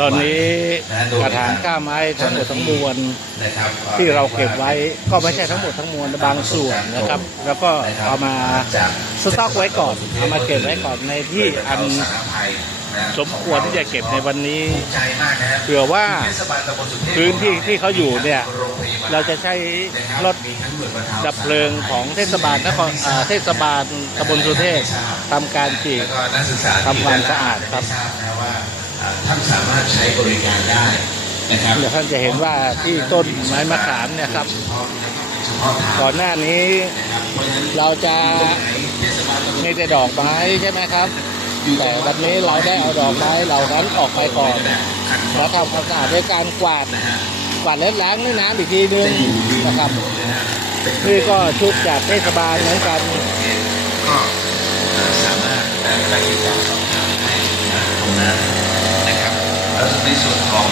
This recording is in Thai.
ตอนนี้กระถางก้าไม้ทั้งหมดทั้งมวลที่เราเก็บไว้ก็ไม่ใช่ทั้งหมดทั้งมวลบางส่วนนะครับแล้วก็เอามาสต็อกไว้ก่อนเอามาเก็บไว้ก่อนในที่อันสมควรที่จะเก็บในวันนี้เผื่อว่าพื้นที่ที่เขาอยู่เนี่ยเราจะใช้รถดับเพลิงของเทศบาลนครเทศบาลตำบลสุเทพทำการฉีดทำความสะอาดครับท่านสามารถใช้บริการได้นะครับเดี๋ยวท่านจะเห็นว่าที่ต้นไม้มะขามเนี่ยครับก่อนหน้านี้เราจะมีแต่ดอกไม้ใช่ไหมครับแต่วันนี้เราได้เอาดอกไม้เหล่านั้นออกไปก่อนแล้วทำความสะอาดด้วยการกวาดและล้างด้วยน้ำอีกทีนึงนะครับนี่ก็ชุดจากเทศบาลเหมือนกันก็สามารถได้ติดต่อสอบถามให้ตรงนั้นนะครับแล้วในส่วนของ